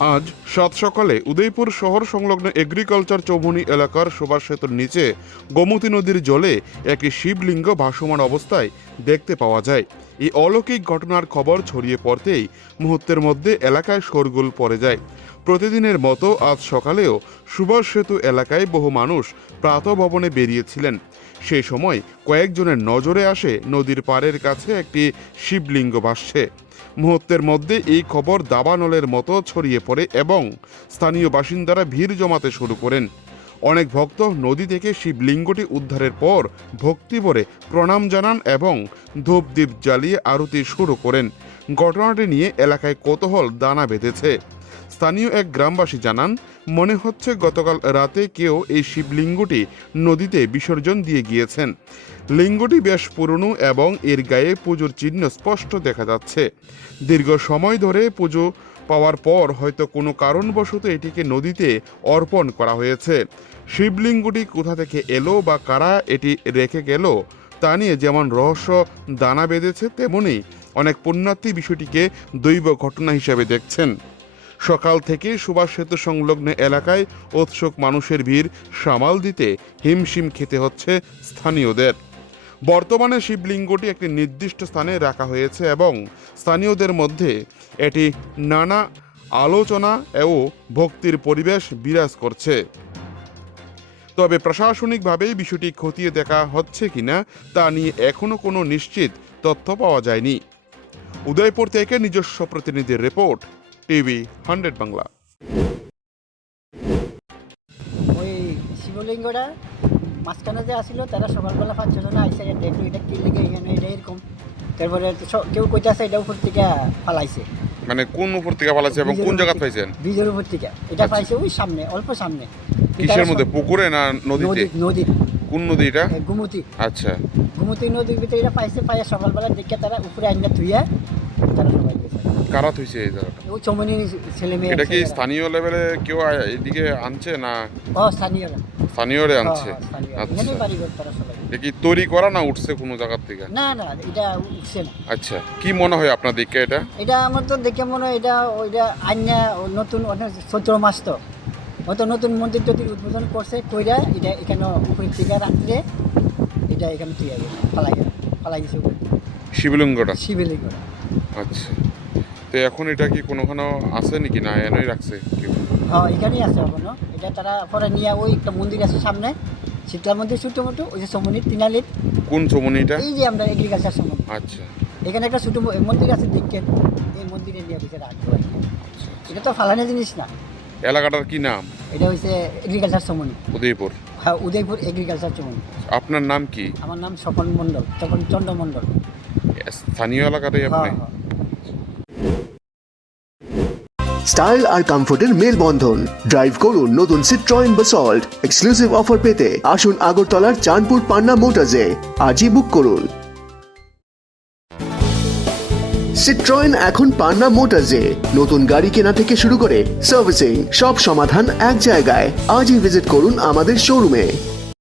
আজ সাত সকালে উদয়পুর শহর সংলগ্ন এগ্রিকালচার চৌমুহনী এলাকার সুভাষ সেতুর নিচে গোমতী নদীর জলে একটি শিবলিঙ্গ ভাসমান অবস্থায় দেখতে পাওয়া যায়। এই অলৌকিক ঘটনার খবর ছড়িয়ে পড়তেই মুহূর্তের মধ্যে এলাকায় শোরগোল পড়ে যায়। প্রতিদিনের মতো আজ সকালেও সুভাষ সেতু এলাকায় বহু মানুষ প্রাতঃভবনে বেরিয়েছিলেন। সেই সময় কয়েকজনের নজরে আসে নদীর পাড়ের কাছে একটি শিবলিঙ্গ ভাসছে। মুহূর্তের মধ্যে এই খবর দাবানলের মতো ছড়িয়ে পড়ে এবং স্থানীয় বাসিন্দারা ভিড় জমাতে শুরু করেন। অনেক ভক্ত নদী থেকে শিবলিঙ্গটি উদ্ধারের পর ভক্তিভরে প্রণাম জানান এবং ধূপদীপ জ্বালিয়ে আরতি শুরু করেন। ঘটনাটি নিয়ে এলাকায় কৌতূহল দানা বেঁধেছে। স্থানীয় এক গ্রামবাসী জানান, মনে হচ্ছে গতকাল রাতে কেউ এই শিবলিঙ্গটি নদীতে বিসর্জন দিয়ে গিয়েছেন। লিঙ্গটি বেশ পুরনো এবং এর গায়ে পুজোর চিহ্ন স্পষ্ট দেখা যাচ্ছে। দীর্ঘ সময় ধরে পুজো পাওয়ার পর হয়তো কোনো কারণবশত এটিকে নদীতে অর্পণ করা হয়েছে। শিবলিঙ্গটি কোথা থেকে এলো বা কারা এটি রেখে গেল তা নিয়ে যেমন রহস্য দানা বেঁধেছে, তেমনি অনেক পুণ্যার্থী বিষয়টিকে দৈব ঘটনা হিসেবে দেখছেন। সকাল থেকে সুভাষ সেতু সংলগ্ন এলাকায় উৎসুক মানুষের ভিড় সামাল দিতে হিমশিম খেতে হচ্ছে স্থানীয়দের। বর্তমানে শিবলিঙ্গটি একটি নির্দিষ্ট স্থানে রাখা হয়েছে এবং স্থানীয়দের মধ্যে এটি নানা আলোচনা ও ভক্তির পরিবেশ বিরাজ করছে। তবে প্রশাসনিকভাবে বিষয়টি খতিয়ে দেখা হচ্ছে কিনা তা নিয়ে এখনো কোনো নিশ্চিত তথ্য পাওয়া যায়নি। উদয়পুর থেকে নিজস্ব প্রতিনিধির রিপোর্ট, টিভি 100 বাংলা। ওই শিবলিঙ্গটা মাঝখানে যে আসিল তারা সকালবেলা 5-6 জনে আইসে, দেখলো এটা কি লেগে এখানে এটা এরকম। তারপরে কেউ কইতাছে এটা উপর থেকে ফালাইছে। মানে কোন উপর থেকে ফালাইছে এবং কোন জায়গা পাইছেন? বীজের উপর থেকে এটা পাইছে ওই সামনে, অল্প সামনে। কিসের মধ্যে, পুকুরে না নদীতে? নদী। কোন নদী এটা? গোমতী। আচ্ছা, গোমতী নদীর ভিতরে এটা পাইছে। পাইয়া সকালবেলা দেখে তারা উপরে আইনা থুইয়া তারা সবাই গেছে। কারা থইছে এই জায়গাটা? ওই চৌমুহনী ছেলে মেয়ে। এটা কি স্থানীয় লেভেলে কেউ এদিকে আনছে না স্থানীয়রা? স্থানীয়রে আনছে। এখানে বাড়িঘর তারা সবাই। এটা কি তৈরি করা না উঠছে কোনো জায়গা থেকে? না না, এটা উঠছে না। আচ্ছা, কি মনে হয় আপনার দিকে এটা? এটা আমার তো দেখে মনে হয় এটা ওইটা আইনা নতুন চৈত্র মাস তো হয়তো নতুন মন্দির টন্দির উদ্বোধন করছে, কইরা এটা এখানে উপরের থেকে রাত্রে এটা এখানে তুই ফালাই গেছে শিবলিঙ্গটা? শিবলিঙ্গটা। আচ্ছা, তো এখন এটা কি কোনোখানে আছে নাকি না এনেই রাখছে কেউ? হ্যাঁ, এখানেই আছে এখনো। এটা তারা পরে নিয়ে ওই একটা মন্দির আছে সামনে, শীতলা মন্দির ছোটো মোটো, ওই যে চৌমুহনী তিনালির। কোন চৌমুহনীটা? এই যে আমরা এগ্রিকালচার চৌমুহনী। আচ্ছা, এখানে একটা ছোটো মন্দির আছে দেখেন, এই মন্দিরে নিয়ে দিচ্ছে রাখবো আর কি। এটা তো ফালানো জিনিস না। এলাকাটার কি নাম? এটা হচ্ছে এগ্রিকালচার চৌমুহনী, উদয়পুর। হ্যাঁ, উদয়পুর এগ্রিকালচার চৌমুহনী। আপনার নাম কি? আমার নাম স্বপন মণ্ডল, স্বপন চন্দ্র মণ্ডল। স্থানীয় এলাকাতেই আপনি? স্টাইল আর কমফোর্টের মেলবন্ধন। ড্রাইভ করুন নতুন সিট্রয়েন বাসল্ট। এক্সক্লুসিভ অফার পেতে আসুন আগরতলার চাঁদপুর পান্না মোটরসে। আজই বুক করুন। সিট্রয়েন এখন পান্না মোটরসে। নতুন গাড়ি কেনা থেকে শুরু করে সার্ভিসিং, সব সমাধান এক জায়গায়। আজই ভিজিট করুন আমাদের শোরুমে।